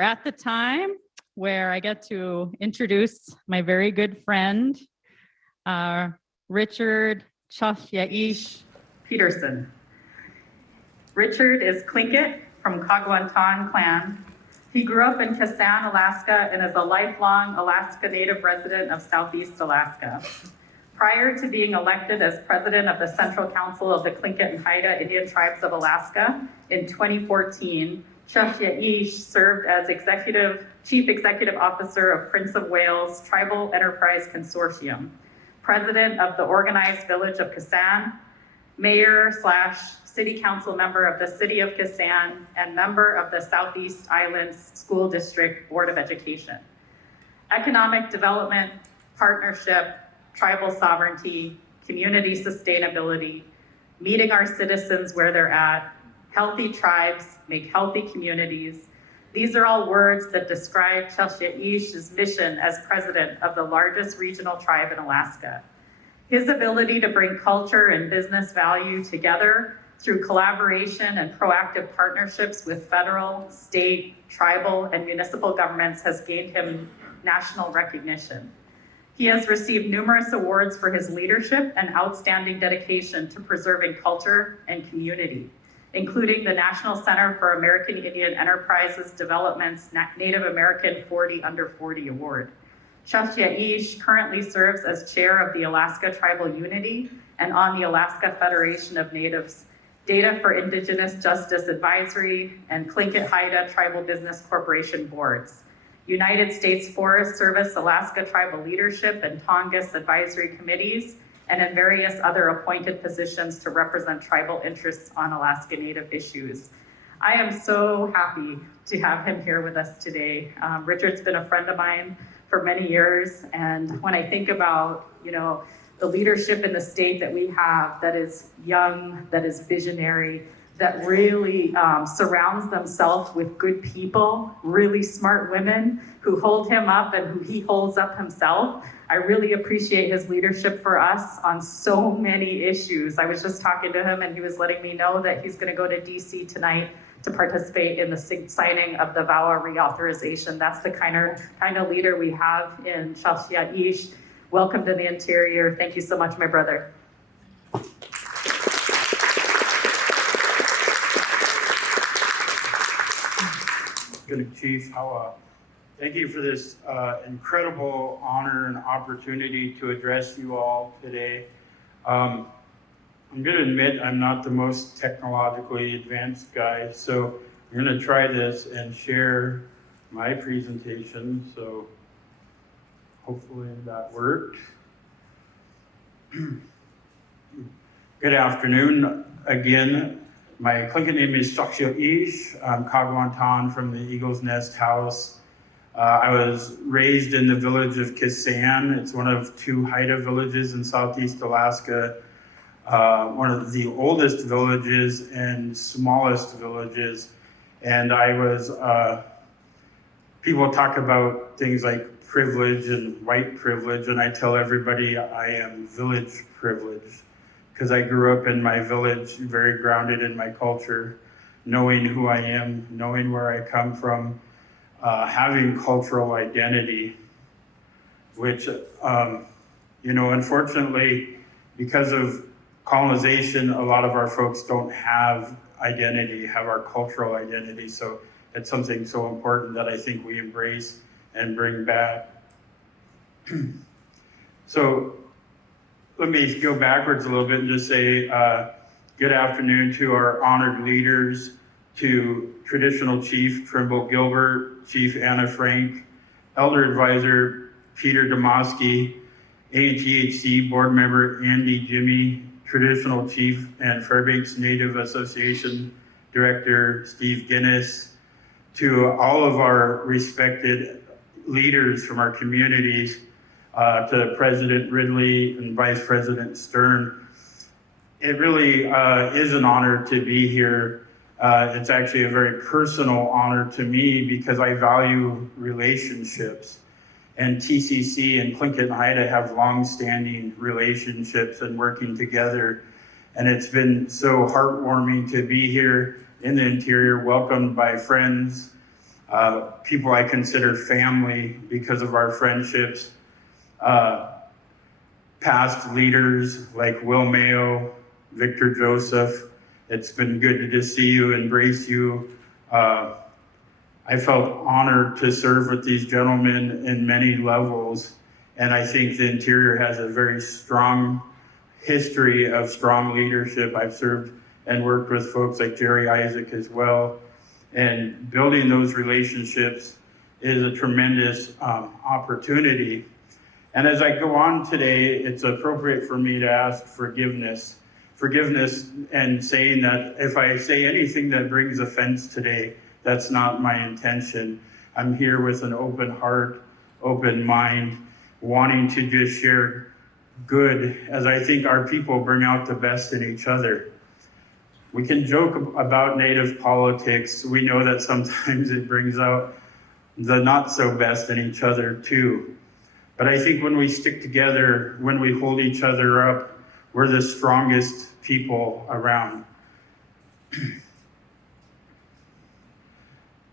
We're at the time where I get to introduce my very good friend, Richard Chalyee Éesh Peterson. Richard is Tlingit from Kaagwaantaan clan. He grew up in Kasaan, Alaska, and is a lifelong Alaska Native resident of Southeast Alaska. Prior to being elected as president of the Central Council of the Tlingit and Haida Indian Tribes of Alaska in 2014, Chalyee Éesh served as Chief Executive Officer of Prince of Wales Tribal Enterprise Consortium, president of the Organized Village of Kasaan, mayor/city council member of the City of Kasaan, and member of the Southeast Islands School District Board of Education. Economic development, partnership, tribal sovereignty, community sustainability, meeting our citizens where they're at, healthy tribes make healthy communities. These are all words that describe Chalyee Éesh's mission as president of the largest regional tribe in Alaska. His ability to bring culture and business value together through collaboration and proactive partnerships with federal, state, tribal, and municipal governments has gained him national recognition. He has received numerous awards for his leadership and outstanding dedication to preserving culture and community, including the National Center for American Indian Enterprises Development's Native American 40 Under 40 Award. Chalyee Éesh currently serves as chair of the Alaska Tribal Unity and on the Alaska Federation of Natives Data for Indigenous Justice Advisory and Tlingit Haida Tribal Business Corporation boards, United States Forest Service Alaska Tribal Leadership and Tongass Advisory Committees, and in various other appointed positions to represent tribal interests on Alaska Native issues. I am so happy to have him here with us today. Richard's been a friend of mine for many years, and when I think about, the leadership in the state that we have that is young, that is visionary, that really surrounds themselves with good people, really smart women who hold him up and who he holds up himself. I really appreciate his leadership for us on so many issues. I was just talking to him and he was letting me know that he's gonna go to DC tonight to participate in the signing of the VAWA reauthorization. That's the kind of leader we have in Chalyee Éesh. Welcome to the interior. Thank you so much, my brother. Good Chief, thank you for this incredible honor and opportunity to address you all today. I'm going to admit I'm not the most technologically advanced guy, so I'm going to try this and share my presentation, so hopefully that worked. Good afternoon again. My Tlingit name is Chalyee Éesh. I'm Kaagwaantaan from the Eagle's Nest House. I was raised in the village of Kasaan. It's one of 2 Haida villages in Southeast Alaska. One of the oldest villages and smallest villages. And I was, people talk about things like privilege and white privilege, and I tell everybody I am village privileged, because I grew up in my village, very grounded in my culture, knowing who I am, knowing where I come from, having cultural identity, which, unfortunately, because of colonization, a lot of our folks don't have identity, have our cultural identity. So it's something so important that I think we embrace and bring back. So let me go backwards a little bit and just say good afternoon to our honored leaders, to Traditional Chief Trimble Gilbert, Chief Anna Frank, Elder Advisor Peter Demoski, ANTHC Board Member Andy Jimmy, Traditional Chief and Fairbanks Native Association Director Steve Guinness, to all of our respected leaders from our communities, to President Ridley and Vice President Stern. It really is an honor to be here. It's actually a very personal honor to me because I value relationships. And TCC and Tlingit and Haida have long-standing relationships and working together. And it's been so heartwarming to be here in the interior, welcomed by friends, people I consider family because of our friendships, past leaders like Will Mayo, Victor Joseph. It's been good to just see you, embrace you. I felt honored to serve with these gentlemen in many levels, and I think the Interior has a very strong history of strong leadership. I've served and worked with folks like Jerry Isaac as well, and building those relationships is a tremendous opportunity. And as I go on today, it's appropriate for me to ask forgiveness and saying that if I say anything that brings offense today, that's not my intention. I'm here with an open heart, open mind, wanting to just share good, as I think our people bring out the best in each other. We can joke about Native politics. We know that sometimes it brings out the not so best in each other too. But I think when we stick together, when we hold each other up, we're the strongest people around.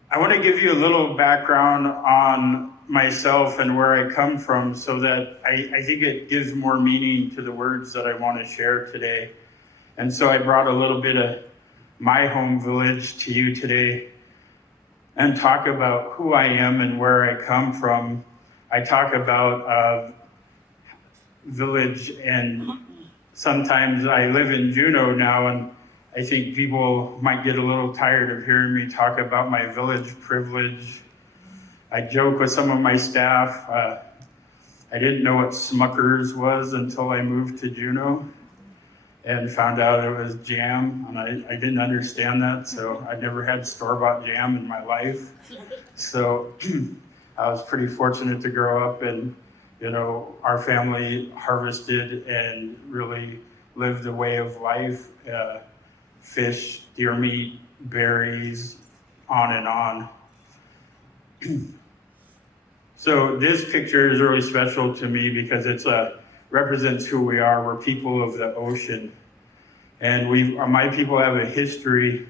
I want to give you a little background on myself and where I come from so that I think it gives more meaning to the words that I want to share today. And so I brought a little bit of my home village to you today and talk about who I am and where I come from. I talk about village, and sometimes I live in Juneau now, and I think people might get a little tired of hearing me talk about my village privilege. I joke with some of my staff. I didn't know what Smuckers was until I moved to Juneau and found out it was jam, and I didn't understand that, so I never had store-bought jam in my life. So I was pretty fortunate to grow up and, our family harvested and really lived a way of life, fish, deer meat, berries, on and on. So this picture is really special to me because it's represents who we are. We're people of the ocean, and my people have a history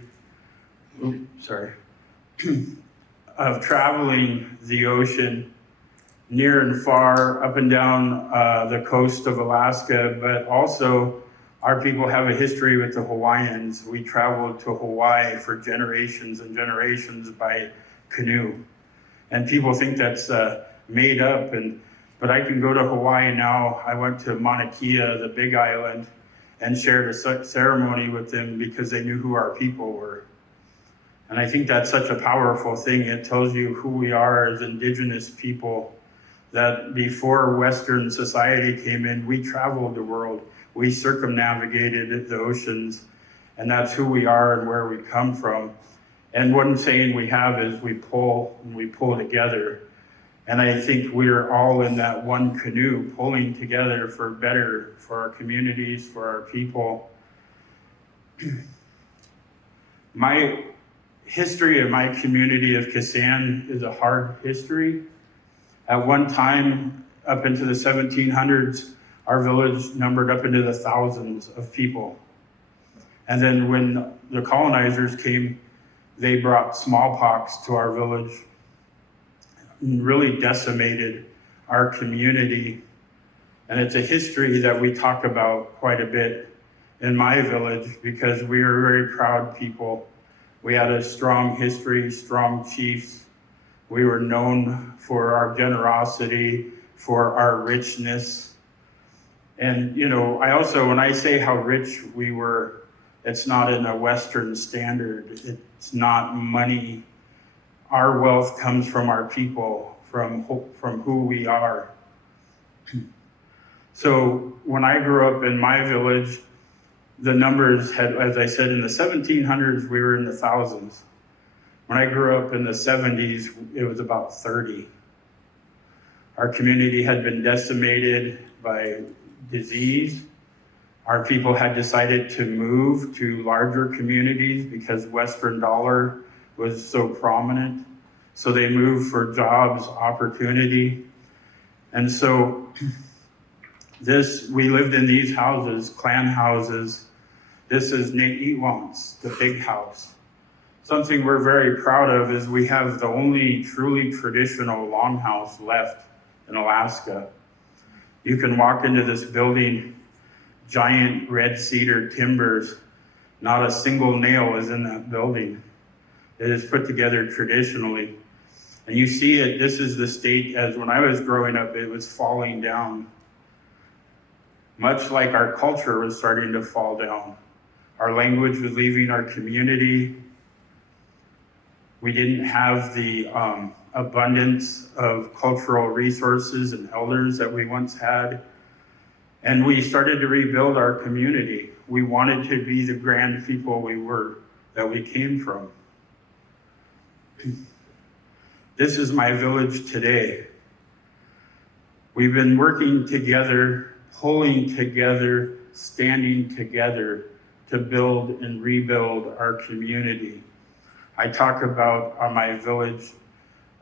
of traveling the ocean near and far, up and down the coast of Alaska, but also our people have a history with the Hawaiians. We traveled to Hawaii for generations and generations by canoe, and people think that's made up, but I can go to Hawaii now. I went to Mauna Kea, the Big Island, and shared a ceremony with them because they knew who our people were. And I think that's such a powerful thing. It tells you who we are as Indigenous people, that before Western society came in, we traveled the world. We circumnavigated the oceans, and that's who we are and where we come from. And one saying we have is we pull together. And I think we're all in that one canoe, pulling together for better, for our communities, for our people. My history of my community of Kasaan is a hard history. At one time, up into the 1700s, our village numbered up into the thousands of people. And then when the colonizers came, they brought smallpox to our village and really decimated our community. And it's a history that we talk about quite a bit in my village because we are very proud people. We had a strong history, strong chiefs. We were known for our generosity, for our richness. And, I also, when I say how rich we were, it's not in a Western standard. It's not money. Our wealth comes from our people, from who we are. So when I grew up in my village, the numbers had, as I said, in the 1700s, we were in the thousands. When I grew up in the 70s, it was about 30. Our community had been decimated by disease. Our people had decided to move to larger communities because Western dollar was so prominent. So they moved for jobs, opportunity. And so we lived in these houses, clan houses. This is Nate Eatwant's, the big house. Something we're very proud of is we have the only truly traditional longhouse left in Alaska. You can walk into this building, giant red cedar timbers, not a single nail is in that building. It is put together traditionally. And you see it, this is the state as when I was growing up, it was falling down. Much like our culture was starting to fall down. Our language was leaving our community. We didn't have the abundance of cultural resources and elders that we once had. And we started to rebuild our community. We wanted to be the grand people we were, that we came from. This is my village today. We've been working together, pulling together, standing together to build and rebuild our community. I talk about my village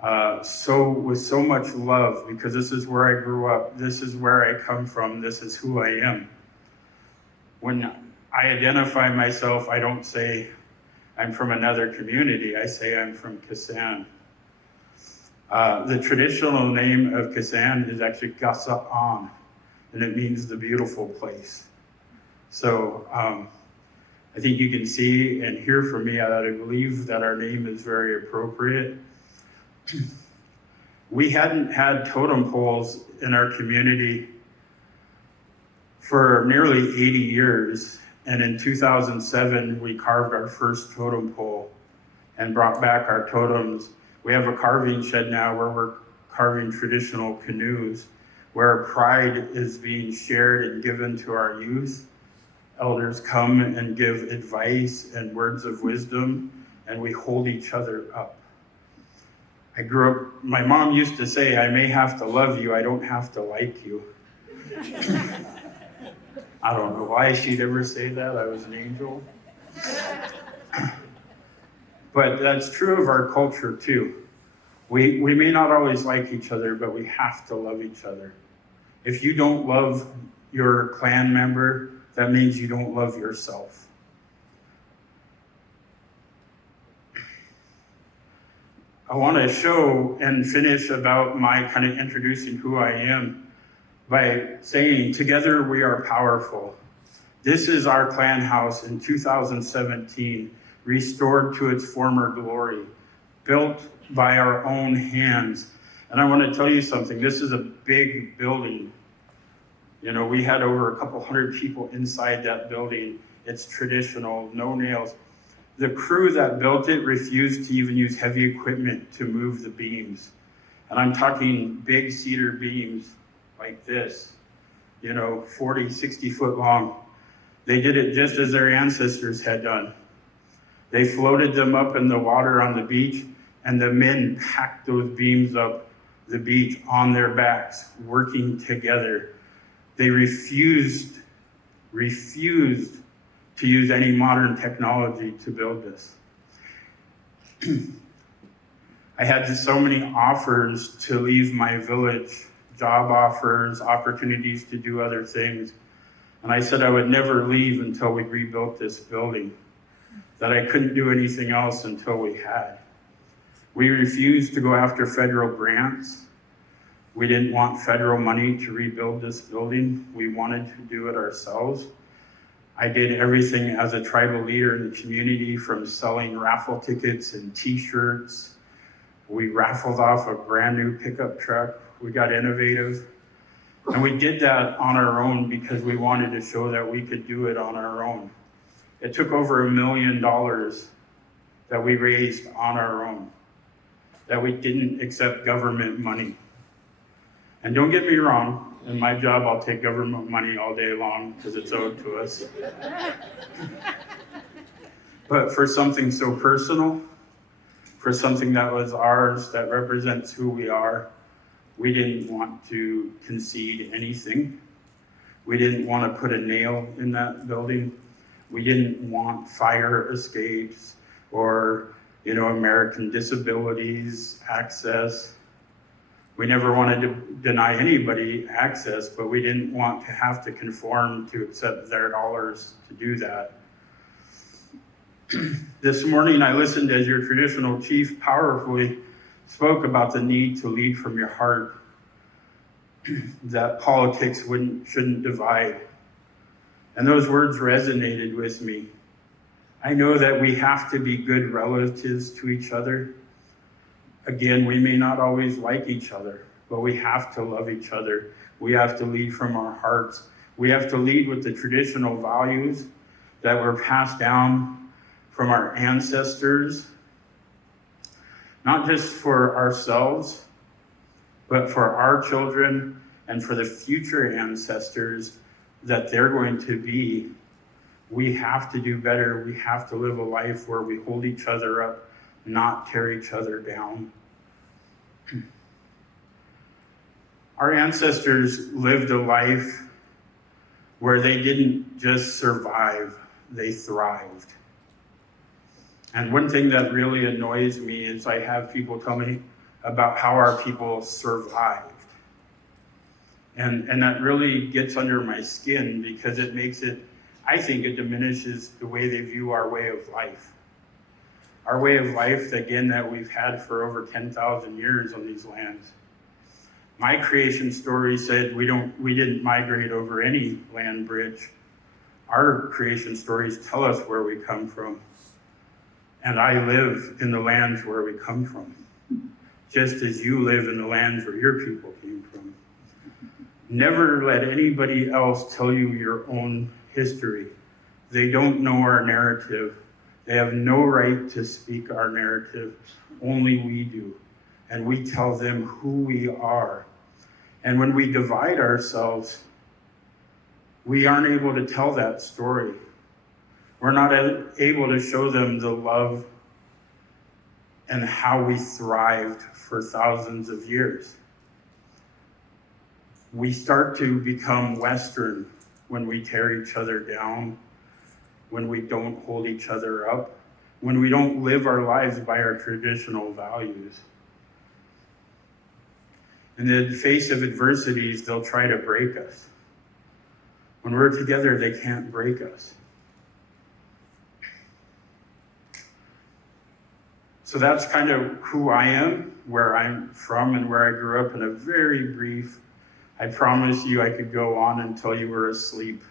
with so much love, because this is where I grew up. This is where I come from. This is who I am. When I identify myself, I don't say I'm from another community. I say I'm from Kasaan. The traditional name of Kasaan is actually Kasaan, and it means the beautiful place. So I think you can see and hear from me that I believe that our name is very appropriate. We hadn't had totem poles in our community for nearly 80 years. And in 2007, we carved our first totem pole and brought back our totems. We have a carving shed now where we're carving traditional canoes, where pride is being shared and given to our youth. Elders come and give advice and words of wisdom, and we hold each other up. I grew up, my mom used to say, I may have to love you, I don't have to like you. I don't know why she'd ever say that, I was an angel. But that's true of our culture too. We may not always like each other, but we have to love each other. If you don't love your clan member, that means you don't love yourself. I want to show and finish about my kind of introducing who I am by saying, together we are powerful. This is our clan house in 2017, restored to its former glory, built by our own hands. And I want to tell you something, this is a big building. You know, we had over a couple hundred people inside that building. It's traditional, no nails. The crew that built it refused to even use heavy equipment to move the beams. And I'm talking big cedar beams like this, 40, 60 foot long. They did it just as their ancestors had done. They floated them up in the water on the beach, and the men packed those beams up the beach on their backs, working together. They refused to use any modern technology to build this. I had so many offers to leave my village, job offers, opportunities to do other things. And I said I would never leave until we rebuilt this building, that I couldn't do anything else until we had. We refused to go after federal grants. We didn't want federal money to rebuild this building. We wanted to do it ourselves. I did everything as a tribal leader in the community, from selling raffle tickets and t-shirts. We raffled off a brand new pickup truck. We got innovative. And we did that on our own because we wanted to show that we could do it on our own. It took over $1 million that we raised on our own, that we didn't accept government money. And don't get me wrong, in my job, I'll take government money all day long because it's owed to us. But for something so personal, for something that was ours, that represents who we are, we didn't want to concede anything. We didn't want to put a nail in that building. We didn't want fire escapes or, American disabilities access. We never wanted to deny anybody access, but we didn't want to have to conform to accept their dollars to do that. This morning I listened as your traditional chief powerfully spoke about the need to lead from your heart, that politics shouldn't divide. And those words resonated with me. I know that we have to be good relatives to each other. Again, we may not always like each other, but we have to love each other. We have to lead from our hearts. We have to lead with the traditional values that were passed down from our ancestors, not just for ourselves, but for our children and for the future ancestors that they're going to be. We have to do better. We have to live a life where we hold each other up, not tear each other down. Our ancestors lived a life where they didn't just survive, they thrived. And one thing that really annoys me is I have people tell me about how our people survived. And that really gets under my skin because it makes it, I think it diminishes the way they view our way of life. Our way of life, again, that we've had for over 10,000 years on these lands. My creation story said we didn't migrate over any land bridge. Our creation stories tell us where we come from. And I live in the lands where we come from, just as you live in the lands where your people came from. Never let anybody else tell you your own history. They don't know our narrative. They have no right to speak our narrative. Only we do. And we tell them who we are. And when we divide ourselves, we aren't able to tell that story. We're not able to show them the love and how we thrived for thousands of years. We start to become Western when we tear each other down, when we don't hold each other up, when we don't live our lives by our traditional values. In the face of adversities, they'll try to break us. When we're together, they can't break us. So that's kind of who I am, where I'm from, and where I grew up in a very brief. I promise you I could go on until you were asleep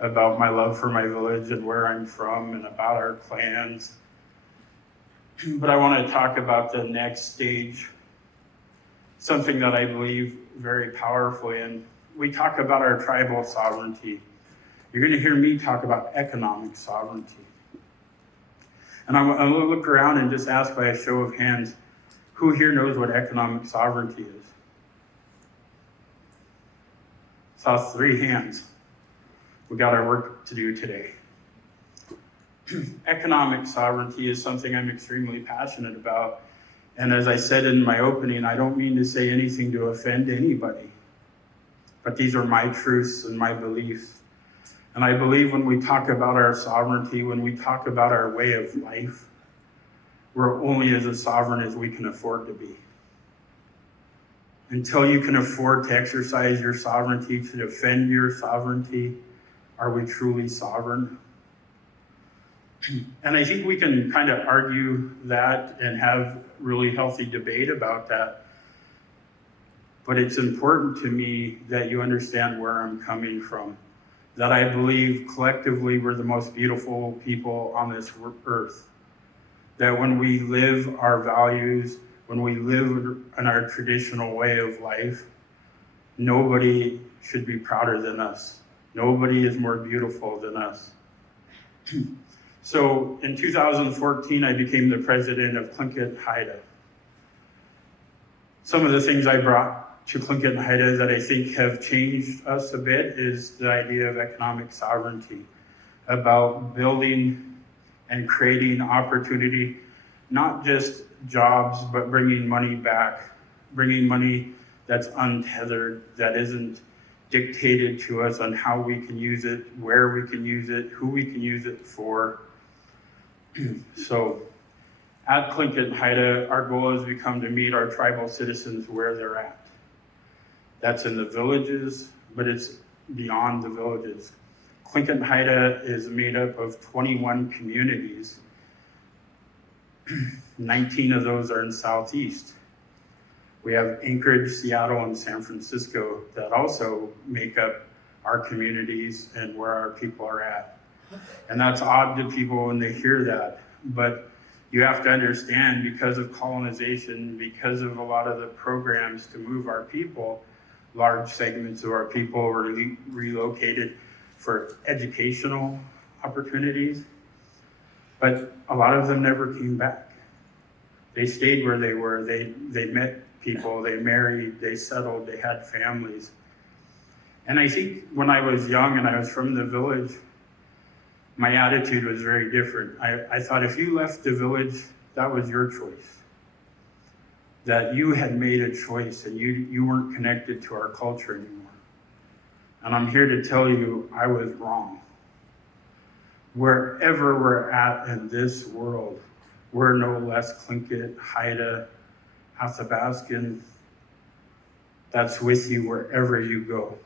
about my love for my village and where I'm from and about our clans. But I want to talk about the next stage, something that I believe very powerfully in. We talk about our tribal sovereignty. You're going to hear me talk about economic sovereignty. And I'm going to look around and just ask by a show of hands, who here knows what economic sovereignty is? Saw 3 hands. We got our work to do today. Economic sovereignty is something I'm extremely passionate about. And as I said in my opening, I don't mean to say anything to offend anybody, but these are my truths and my beliefs. And I believe when we talk about our sovereignty, when we talk about our way of life, we're only as sovereign as we can afford to be. Until you can afford to exercise your sovereignty, to defend your sovereignty, are we truly sovereign? And I think we can kind of argue that and have really healthy debate about that. But it's important to me that you understand where I'm coming from. That I believe collectively we're the most beautiful people on this earth. That when we live our values, when we live in our traditional way of life, nobody should be prouder than us. Nobody is more beautiful than us. So in 2014, I became the president of Tlingit Haida. Some of the things I brought to Tlingit Haida that I think have changed us a bit is the idea of economic sovereignty, about building and creating opportunity, not just jobs, but bringing money back, bringing money that's untethered, that isn't dictated to us on how we can use it, where we can use it, who we can use it for. So at Tlingit Haida, our goal has become to meet our tribal citizens where they're at. That's in the villages, but it's beyond the villages. Tlingit Haida is made up of 21 communities 19 of those are in Southeast. We have Anchorage, Seattle, and San Francisco that also make up our communities and where our people are at. And that's odd to people when they hear that. But you have to understand, because of colonization, because of a lot of the programs to move our people, large segments of our people were relocated for educational opportunities. But a lot of them never came back. They stayed where they were. They met people, they married, they settled, they had families. And I think when I was young and I was from the village, my attitude was very different. I thought if you left the village, that was your choice. That you had made a choice and you weren't connected to our culture anymore. And I'm here to tell you, I was wrong. Wherever we're at in this world, we're no less Tlingit, Haida, Athabaskan. That's with you wherever you go.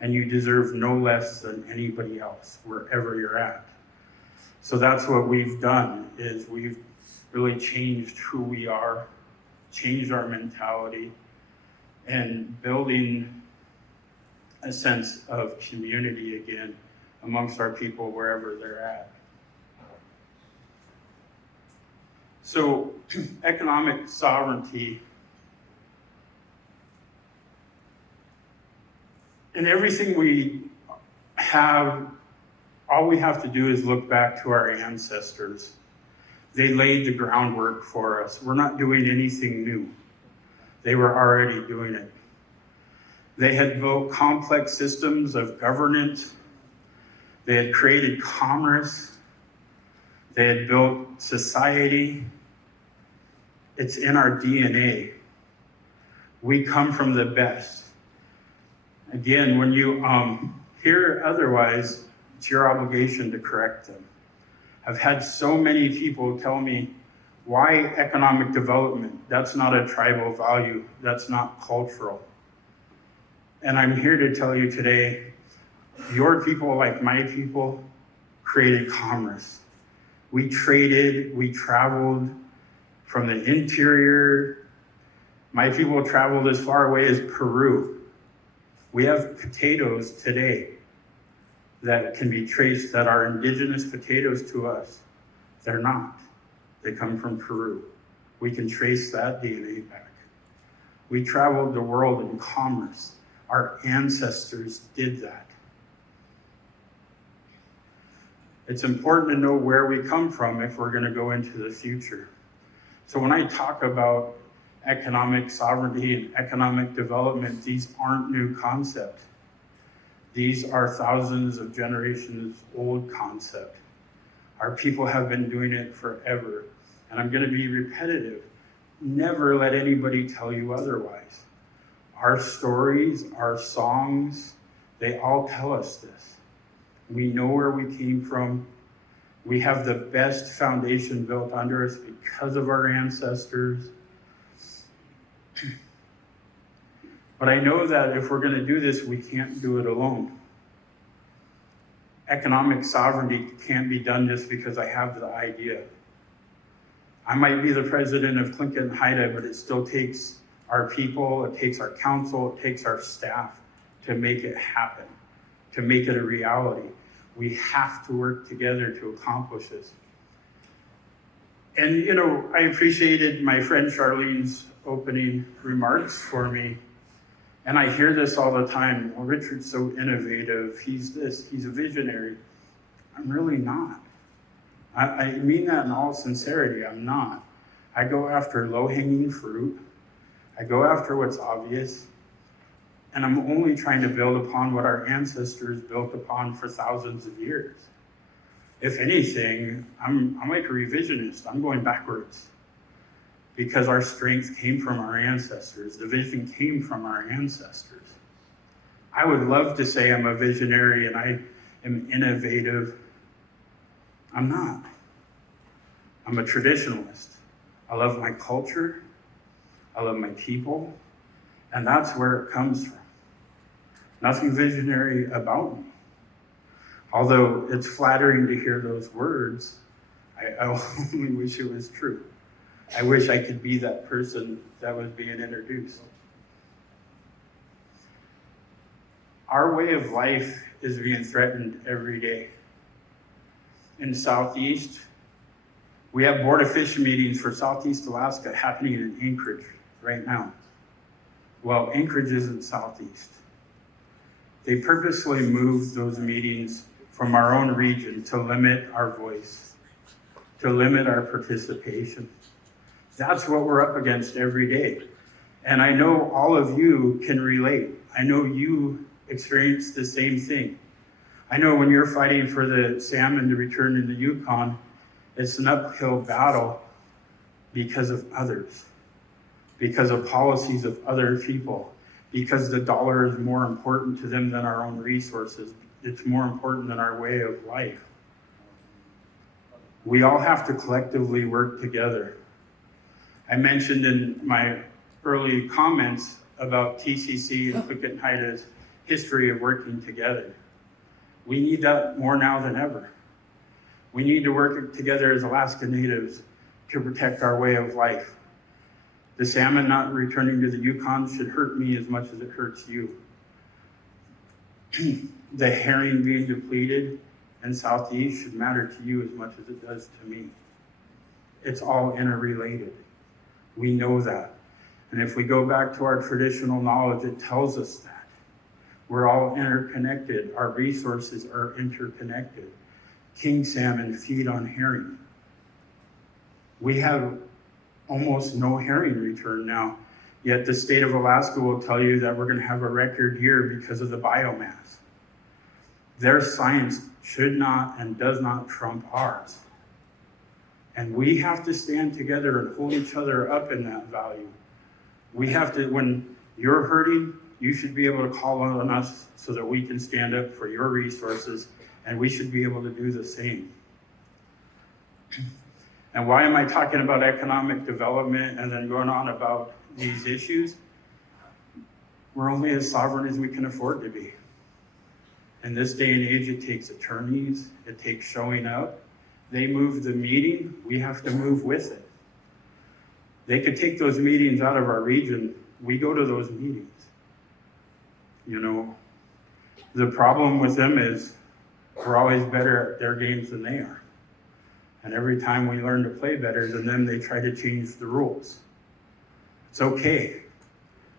And you deserve no less than anybody else, wherever you're at. So that's what we've done, is we've really changed who we are, changed our mentality, and building a sense of community again amongst our people wherever they're at. So economic sovereignty, in everything we have, all we have to do is look back to our ancestors. They laid the groundwork for us. We're not doing anything new. They were already doing it. They had built complex systems of governance. They had created commerce. They had built society. It's in our DNA. We come from the best. Again, when you hear otherwise, it's your obligation to correct them. I've had so many people tell me, why economic development? That's not a tribal value. That's not cultural. And I'm here to tell you today, your people, like my people, created commerce. We traded, we traveled from the interior. My people traveled as far away as Peru. We have potatoes today that can be traced, that are indigenous potatoes to us. They're not. They come from Peru. We can trace that DNA back. We traveled the world in commerce. Our ancestors did that. It's important to know where we come from if we're going to go into the future. So when I talk about economic sovereignty and economic development, these aren't new concepts. These are thousands of generations old concept. Our people have been doing it forever. And I'm going to be repetitive. Never let anybody tell you otherwise. Our stories, our songs, they all tell us this. We know where we came from. We have the best foundation built under us because of our ancestors. But I know that if we're going to do this, we can't do it alone. Economic sovereignty can't be done just because I have the idea. I might be the president of Tlingit and Haida, but it still takes our people, it takes our council, it takes our staff to make it happen, to make it a reality. We have to work together to accomplish this. And, you know, I appreciated my friend Charlene's opening remarks for me. And I hear this all the time. Well, Richard's so innovative. He's this, he's a visionary. I'm really not. I mean that in all sincerity, I'm not. I go after low-hanging fruit. I go after what's obvious. And I'm only trying to build upon what our ancestors built upon for thousands of years. If anything, I'm like a revisionist. I'm going backwards. Because our strength came from our ancestors. The vision came from our ancestors. I would love to say I'm a visionary and I am innovative. I'm not. I'm a traditionalist. I love my culture. I love my people. And that's where it comes from. Nothing visionary about me. Although it's flattering to hear those words, I only wish it was true. I wish I could be that person that was being introduced. Our way of life is being threatened every day. In Southeast, we have Board of Fish meetings for Southeast Alaska happening in Anchorage right now. Well, Anchorage isn't Southeast. They purposely moved those meetings from our own region to limit our voice, to limit our participation. That's what we're up against every day. And I know all of you can relate. I know you experience the same thing. I know when you're fighting for the salmon to return in the Yukon, it's an uphill battle because of others, because of policies of other people, because the dollar is more important to them than our own resources. It's more important than our way of life. We all have to collectively work together. I mentioned in my early comments about TCC and Tlingit and Haida's history of working together. We need that more now than ever. We need to work together as Alaska Natives to protect our way of life. The salmon not returning to the Yukon should hurt me as much as it hurts you. The herring being depleted in Southeast should matter to you as much as it does to me. It's all interrelated. We know that. And if we go back to our traditional knowledge, it tells us that. We're all interconnected. Our resources are interconnected. King salmon feed on herring. We have almost no herring return now, yet the state of Alaska will tell you that we're going to have a record year because of the biomass. Their science should not and does not trump ours. And we have to stand together and hold each other up in that value. We have to, when you're hurting, you should be able to call on us so that we can stand up for your resources, and we should be able to do the same. And why am I talking about economic development and then going on about these issues? We're only as sovereign as we can afford to be. In this day and age, it takes attorneys, it takes showing up. They move the meeting, we have to move with it. They could take those meetings out of our region, we go to those meetings. You know, the problem with them is we're always better at their games than they are. And every time we learn to play better than them, they try to change the rules. It's okay.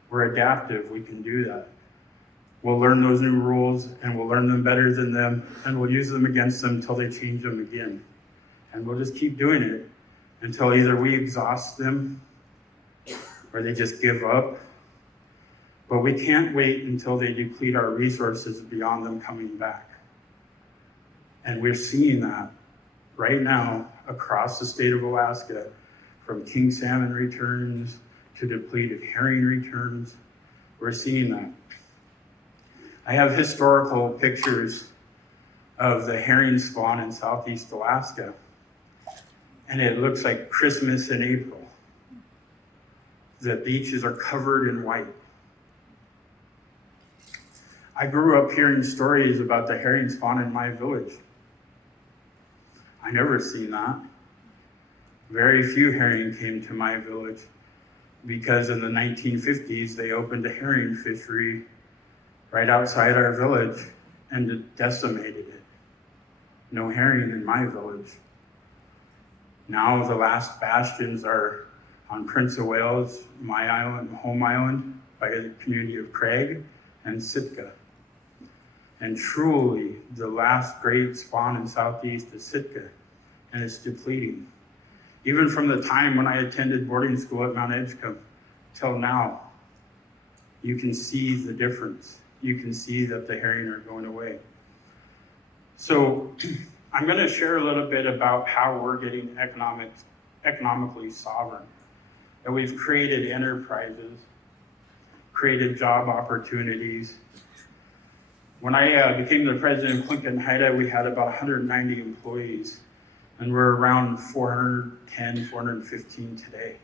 We're adaptive, we can do that. We'll learn those new rules and we'll learn them better than them and we'll use them against them until they change them again. And we'll just keep doing it until either we exhaust them or they just give up. But we can't wait until they deplete our resources beyond them coming back. And we're seeing that right now across the state of Alaska, from king salmon returns to depleted herring returns. We're seeing that. I have historical pictures of the herring spawn in Southeast Alaska, and it looks like Christmas in April. The beaches are covered in white. I grew up hearing stories about the herring spawn in my village. I never seen that. Very few herring came to my village because in the 1950s, they opened a herring fishery right outside our village and decimated it. No herring in my village. Now the last bastions are on Prince of Wales, my island, home island, by the community of Craig and Sitka. And truly, the last great spawn in Southeast is Sitka, and it's depleting. Even from the time when I attended boarding school at Mount Edgecombe till now, you can see the difference. You can see that the herring are going away. So I'm going to share a little bit about how we're getting economically sovereign. That we've created enterprises, created job opportunities. When I became the president of Tlingit and Haida, we had about 190 employees, and we're around 410, 415 today.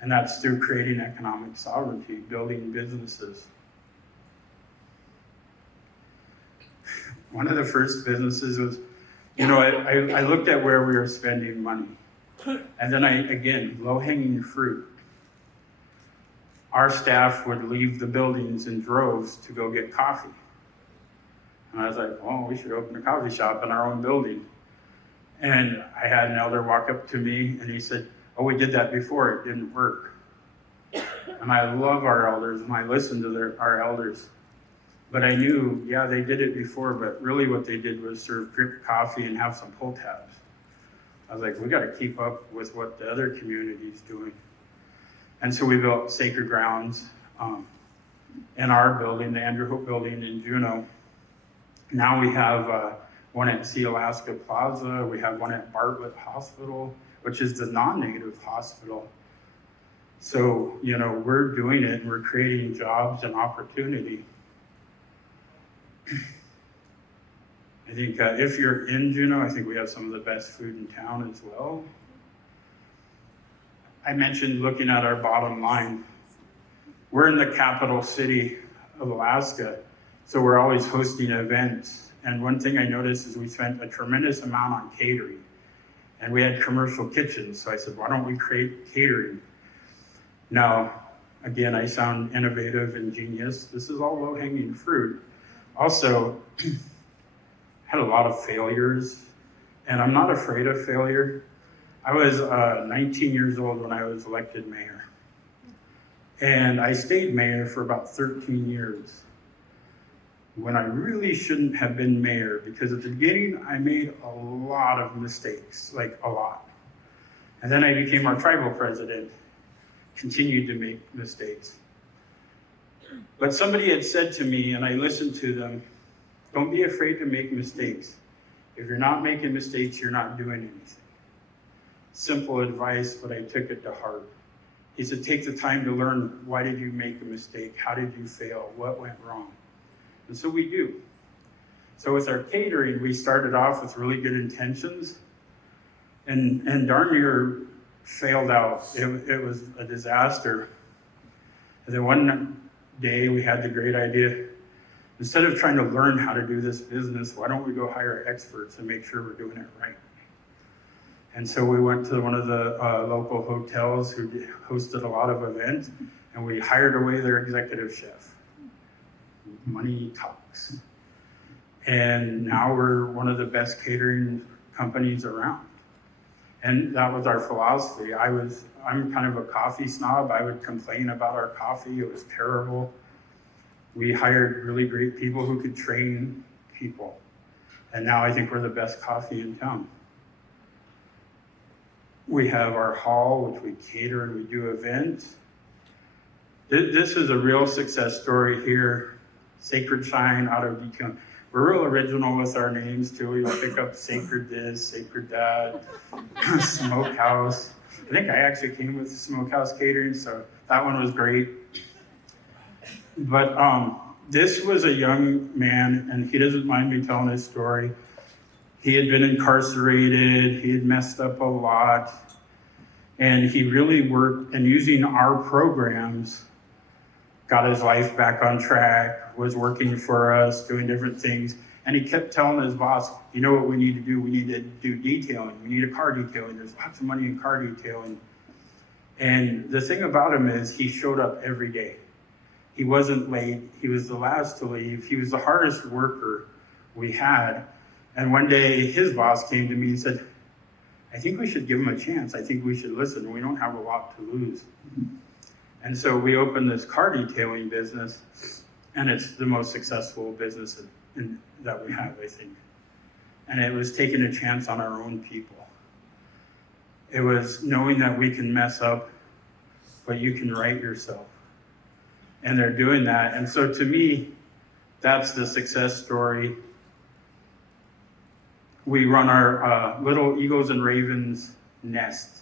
And that's through creating economic sovereignty, building businesses. One of the first businesses was I looked at where we were spending money. And then again, low-hanging fruit. Our staff would leave the buildings in droves to go get coffee. And I was like, oh, we should open a coffee shop in our own building. And I had an elder walk up to me and he said, oh, we did that before, it didn't work. And I love our elders and I listen to our elders. But I knew, yeah, they did it before, but really what they did was serve drip coffee and have some pull tabs. I was like, we got to keep up with what the other community's doing. And so we built Sacred Grounds in our building, the Andrew Hope building in Juneau. Now we have one at Sea Alaska Plaza. We have one at Bartlett Hospital, which is the non-native hospital. So, we're doing it and we're creating jobs and opportunity. I think if you're in Juneau, I think we have some of the best food in town as well. I mentioned looking at our bottom line. We're in the capital city of Alaska, so we're always hosting events. And one thing I noticed is we spent a tremendous amount on catering. And we had commercial kitchens, so I said, why don't we create catering? Now, again, I sound innovative and genius. This is all low-hanging fruit. Also, had a lot of failures, and I'm not afraid of failure. I was 19 years old when I was elected mayor. And I stayed mayor for about 13 years when I really shouldn't have been mayor, because at the beginning I made a lot of mistakes, like a lot. And then I became our tribal president, continued to make mistakes. But somebody had said to me, and I listened to them, don't be afraid to make mistakes. If you're not making mistakes, you're not doing anything. Simple advice, but I took it to heart. He said, take the time to learn, why did you make a mistake? How did you fail? What went wrong? And so we do. So with our catering, we started off with really good intentions and darn near failed out. It was a disaster. And then one day we had the great idea, instead of trying to learn how to do this business, why don't we go hire experts and make sure we're doing it right? And so we went to one of the local hotels who hosted a lot of events, and we hired away their executive chef. Money talks. And now we're one of the best catering companies around. And that was our philosophy. I'm kind of a coffee snob. I would complain about our coffee. It was terrible. We hired really great people who could train people. And now I think we're the best coffee in town. We have our hall, which we cater and we do events. This is a real success story here. Sacred Shine out of Deacon. We're real original with our names too. We pick up Sacred this, Sacred that, Smokehouse. I think I actually came with Smokehouse Catering, so that one was great. But this was a young man, and he doesn't mind me telling his story. He had been incarcerated, he had messed up a lot, and he really worked, and using our programs, got his life back on track, was working for us, doing different things. And he kept telling his boss, you know what we need to do? We need to do detailing. We need a car detailing. There's lots of money in car detailing. And the thing about him is he showed up every day. He wasn't late. He was the last to leave. He was the hardest worker we had. And one day his boss came to me and said, I think we should give him a chance. I think we should listen. We don't have a lot to lose. And so we opened this car detailing business, and it's the most successful business that we have, I think. And it was taking a chance on our own people. It was knowing that we can mess up, but you can right yourself. And they're doing that. And so to me, that's the success story. We run our Little Eagles and Ravens Nest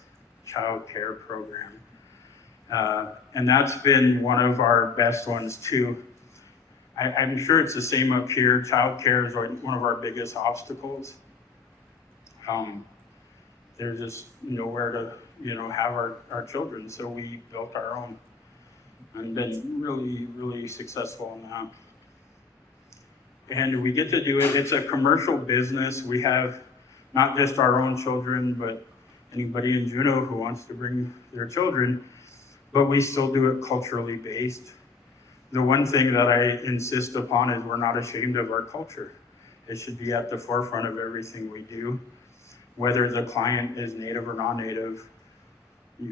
child care program. And that's been one of our best ones too. I'm sure it's the same up here. Child care is one of our biggest obstacles. There's just nowhere to, have our children. So we built our own and been really, really successful in that. And we get to do it. It's a commercial business. We have not just our own children, but anybody in Juneau who wants to bring their children, but we still do it culturally based. The one thing that I insist upon is we're not ashamed of our culture. It should be at the forefront of everything we do, whether the client is Native or non-Native.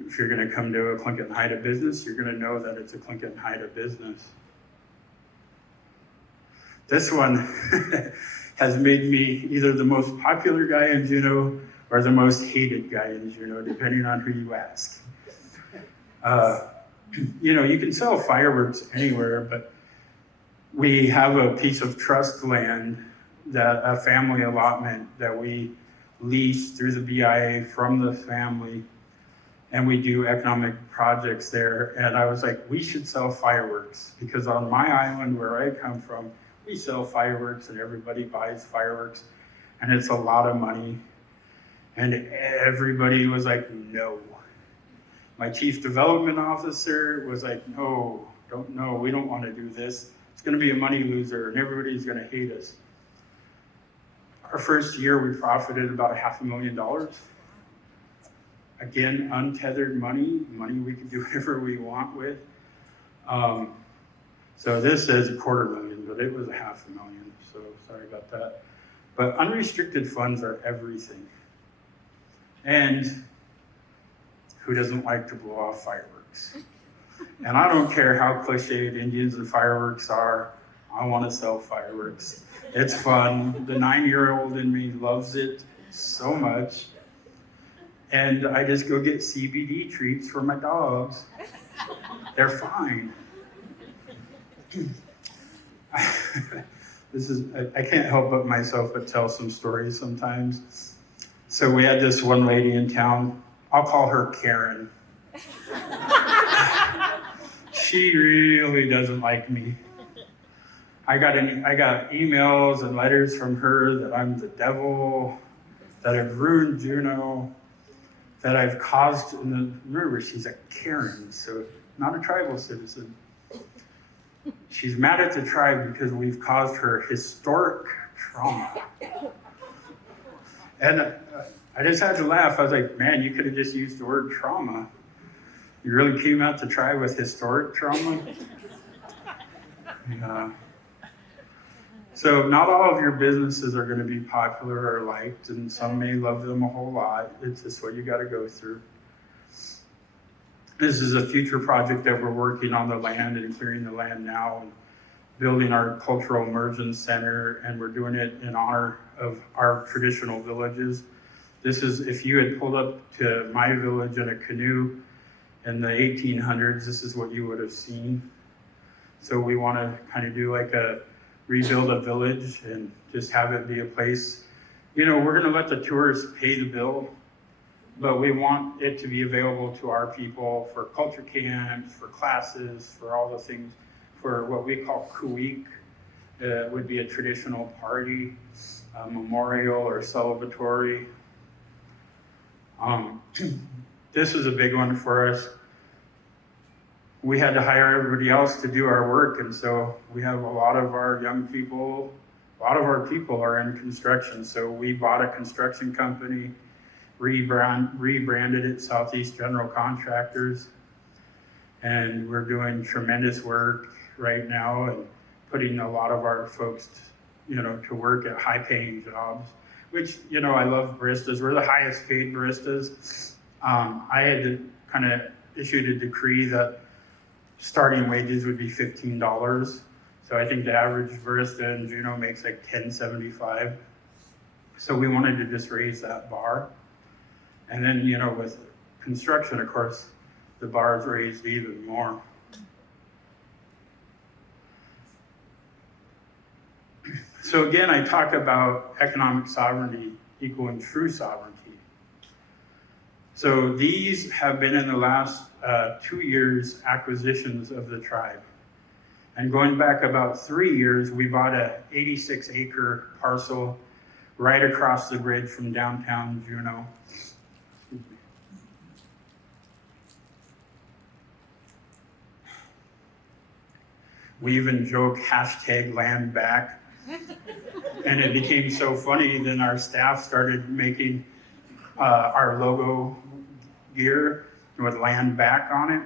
If you're gonna come to a Tlingit and Haida business, you're gonna know that it's a Tlingit and Haida business. This one has made me either the most popular guy in Juneau or the most hated guy in Juneau, depending on who you ask. You know, you can sell fireworks anywhere, but we have a piece of trust land, that a family allotment that we lease through the BIA from the family, and we do economic projects there. And I was like, we should sell fireworks, because on my island where I come from, we sell fireworks and everybody buys fireworks, and it's a lot of money. And everybody was like, no. My chief development officer was like, no, we don't want to do this. It's going to be a money loser and everybody's going to hate us. Our first year, we profited about $500,000. Again, untethered money we can do whatever we want with. So this says $250,000, but it was $500,000, so sorry about that. But unrestricted funds are everything. And who doesn't like to blow off fireworks? And I don't care how cliched Indians and fireworks are, I want to sell fireworks. It's fun. The 9-year-old in me loves it so much. And I just go get CBD treats for my dogs. They're fine. I can't help but myself but tell some stories sometimes. So we had this one lady in town, I'll call her Karen. She really doesn't like me. I got emails and letters from her that I'm the devil, that I've ruined Juneau, that I've caused, remember, she's a Karen, so not a tribal citizen. She's mad at the tribe because we've caused her historic trauma. And I just had to laugh. I was like, man, you could have just used the word trauma. You really came out to try with historic trauma? Yeah. So not all of your businesses are going to be popular or liked, and some may love them a whole lot. It's just what you got to go through. This is a future project that we're working on the land and clearing the land now, and building our cultural immersion center, and we're doing it in honor of our traditional villages. This is, if you had pulled up to my village in a canoe in the 1800s, this is what you would have seen. So we want to kind of do like rebuild a village and just have it be a place. You know, we're going to let the tourists pay the bill, but we want it to be available to our people for culture camps, for classes, for all the things, for what we call kuweek. Would be a traditional party, memorial or celebratory. This is a big one for us. We had to hire everybody else to do our work, and so we have a lot of our young people, a lot of our people are in construction. So we bought a construction company, rebranded it Southeast General Contractors, and we're doing tremendous work right now and putting a lot of our folks, to work at high-paying jobs, which, I love baristas. We're the highest paid baristas. I had to kind of issued a decree that starting wages would be $15. So I think the average barista in Juneau makes like $10.75. So we wanted to just raise that bar. And then, with construction, of course, the bar's raised even more. So again, I talk about economic sovereignty equaling true sovereignty. So these have been in the last 2 years acquisitions of the tribe. And going back about 3 years, we bought a 86-acre parcel right across the bridge from downtown Juneau. We even joke #land back. And it became so funny, then our staff started making our logo gear with land back on it.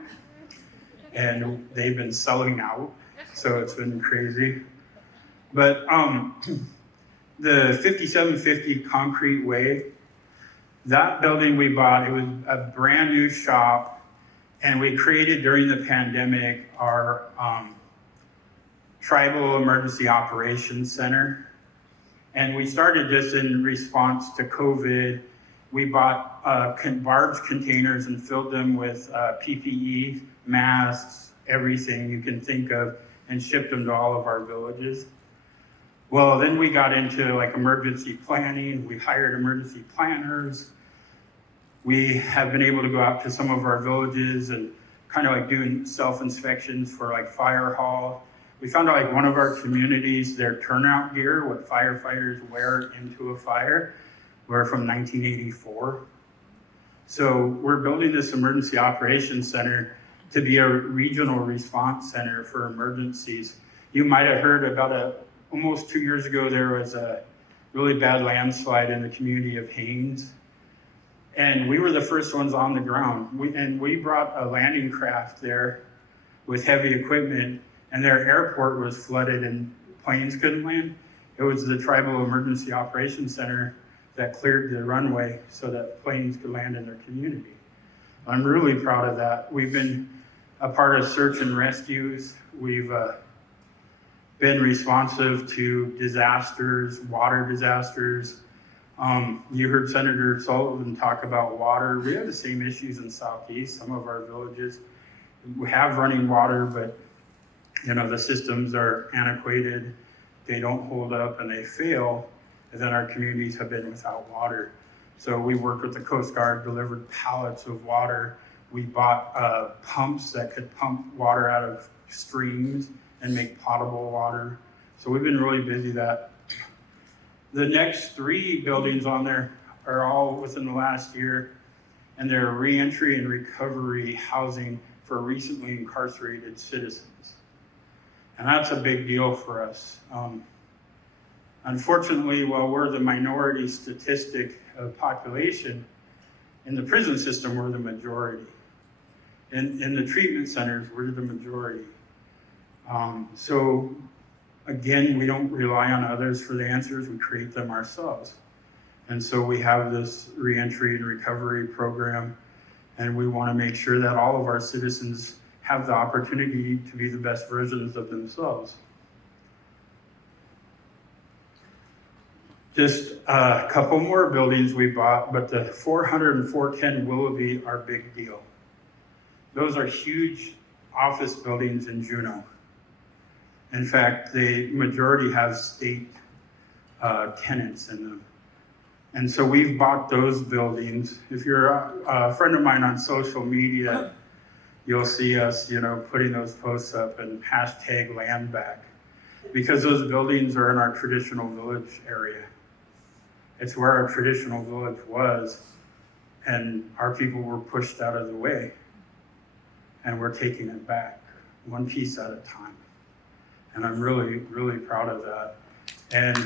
And they've been selling out, so it's been crazy. But the 5750 Concrete Way, that building we bought, it was a brand new shop, and we created during the pandemic our Tribal Emergency Operations Center. And we started this in response to COVID. We bought barge containers and filled them with PPE, masks, everything you can think of, and shipped them to all of our villages. Well, then we got into like emergency planning. We hired emergency planners. We have been able to go out to some of our villages and kind of like doing self-inspections for like fire hall. We found out like one of our communities, their turnout gear, what firefighters wear into a fire, were from 1984. So we're building this emergency operations center to be a regional response center for emergencies. You might have heard about almost 2 years ago, there was a really bad landslide in the community of Haines. And we were the first ones on the ground. We brought a landing craft there with heavy equipment, and their airport was flooded and planes couldn't land. It was the Tribal Emergency Operations Center that cleared the runway so that planes could land in their community. I'm really proud of that. We've been a part of search and rescues. We've been responsive to disasters, water disasters. You heard Senator Sullivan talk about water. We have the same issues in Southeast. Some of our villages, we have running water, but the systems are antiquated. They don't hold up and they fail. And then our communities have been without water. So we worked with the Coast Guard, delivered pallets of water. We bought pumps that could pump water out of streams and make potable water. So we've been really busy that. The next 3 buildings on there are all within the last year, and they're reentry and recovery housing for recently incarcerated citizens. And that's a big deal for us. Unfortunately, while we're the minority statistic of population, in the prison system, we're the majority. In the treatment centers, we're the majority. So again, we don't rely on others for the answers, we create them ourselves. And so we have this reentry and recovery program, and we want to make sure that all of our citizens have the opportunity to be the best versions of themselves. Just a couple more buildings we bought, but the 400 and 410 Willoughby are big deal. Those are huge office buildings in Juneau. In fact, the majority have state tenants in them. And so we've bought those buildings. If you're a friend of mine on social media, you'll see us, putting those posts up and hashtag land back, because those buildings are in our traditional village area. It's where our traditional village was, and our people were pushed out of the way, and we're taking it back, one piece at a time. And I'm really, really proud of that. And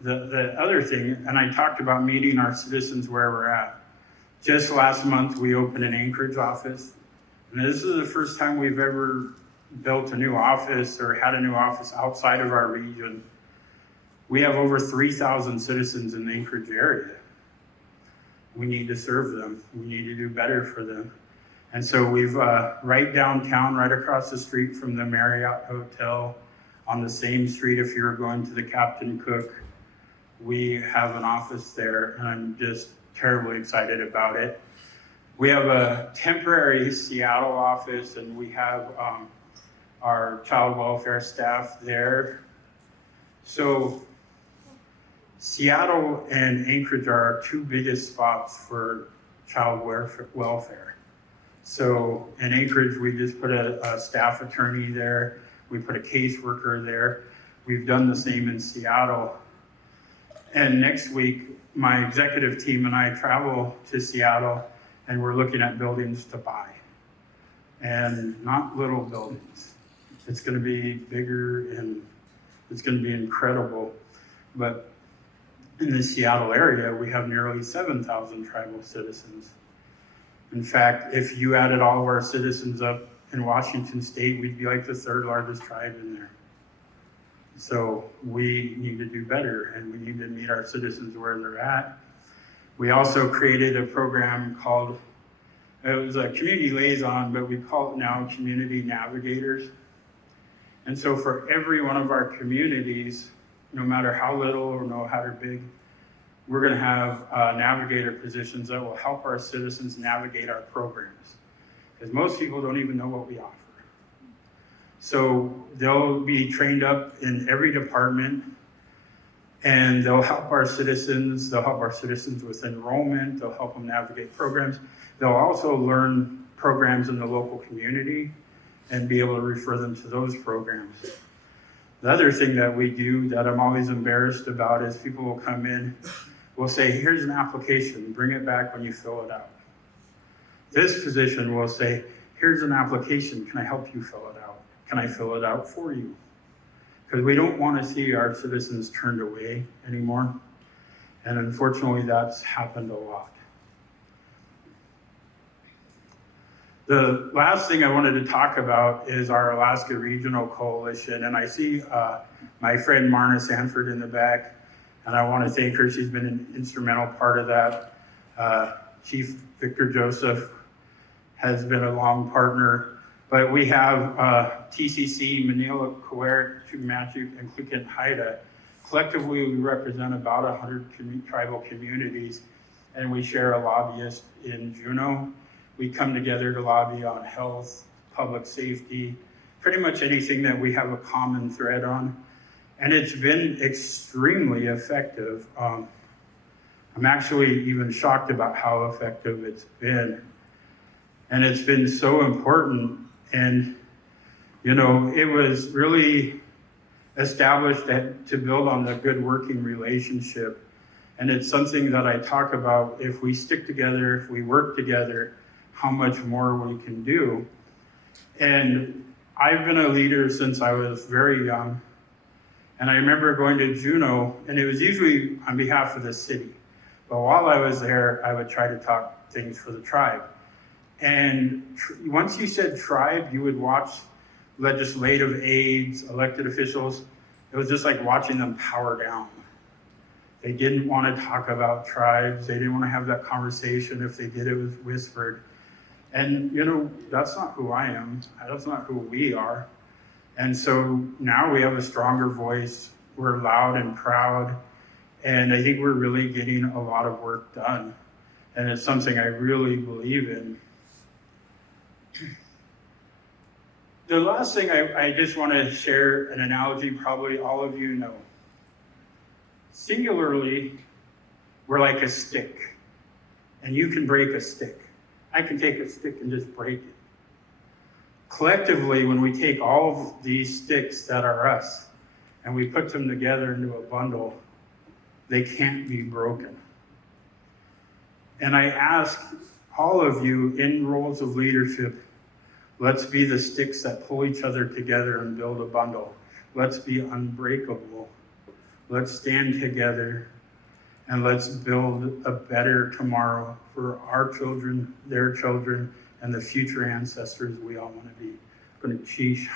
the other thing, and I talked about meeting our citizens where we're at. Just last month, we opened an Anchorage office. And this is the first time we've ever built a new office or had a new office outside of our region. We have over 3,000 citizens in the Anchorage area. We need to serve them. We need to do better for them. And so we've right downtown, right across the street from the Marriott Hotel, on the same street if you're going to the Captain Cook, we have an office there, and I'm just terribly excited about it. We have a temporary Seattle office, and we have our child welfare staff there. So Seattle and Anchorage are our 2 biggest spots for child welfare. So in Anchorage, we just put a staff attorney there. We put a caseworker there. We've done the same in Seattle. And next week, my executive team and I travel to Seattle, and we're looking at buildings to buy. And not little buildings. It's gonna be bigger and it's gonna be incredible. But in the Seattle area, we have nearly 7,000 tribal citizens. In fact, if you added all of our citizens up in Washington State, we'd be like the third largest tribe in there. So we need to do better, and we need to meet our citizens where they're at. We also created a program called, it was a community liaison, but we call it now community navigators. And so for every one of our communities, no matter how little or no matter big, we're gonna have navigator positions that will help our citizens navigate our programs. Because most people don't even know what we offer. So they'll be trained up in every department, and they'll help our citizens. They'll help our citizens with enrollment. They'll help them navigate programs. They'll also learn programs in the local community and be able to refer them to those programs. The other thing that we do that I'm always embarrassed about is people will come in, we'll say, here's an application, bring it back when you fill it out. This position will say, here's an application, can I help you fill it out? Can I fill it out for you? Because we don't want to see our citizens turned away anymore. And unfortunately, that's happened a lot. The last thing I wanted to talk about is our Alaska Regional Coalition. And I see my friend Marna Sanford in the back, and I want to thank her. She's been an instrumental part of that. Chief Victor Joseph has been a long partner. But we have TCC, Manila, Kuwait, Chumachu, and Tlingit Haida. Collectively, we represent about 100 tribal communities, and we share a lobbyist in Juneau. We come together to lobby on health, public safety, pretty much anything that we have a common thread on. And it's been extremely effective. I'm actually even shocked about how effective it's been. And it's been so important. And, you know, it was really established to build on the good working relationship. And it's something that I talk about, if we stick together, if we work together, how much more we can do. And I've been a leader since I was very young. And I remember going to Juneau, and it was usually on behalf of the city. But while I was there, I would try to talk things for the tribe. And once you said tribe, you would watch legislative aides, elected officials. It was just like watching them power down. They didn't want to talk about tribes. They didn't want to have that conversation. If they did, it was whispered. And, you know, that's not who I am. That's not who we are. And so now we have a stronger voice. We're loud and proud. And I think we're really getting a lot of work done. And it's something I really believe in. The last thing I just want to share an analogy probably all of you know. Singularly, we're like a stick. And you can break a stick. I can take a stick and just break it. Collectively, when we take all of these sticks that are us and we put them together into a bundle, they can't be broken. And I ask all of you in roles of leadership, let's be the sticks that pull each other together and build a bundle. Let's be unbreakable. Let's stand together and let's build a better tomorrow for our children, their children, and the future ancestors we all want to be. Eesh.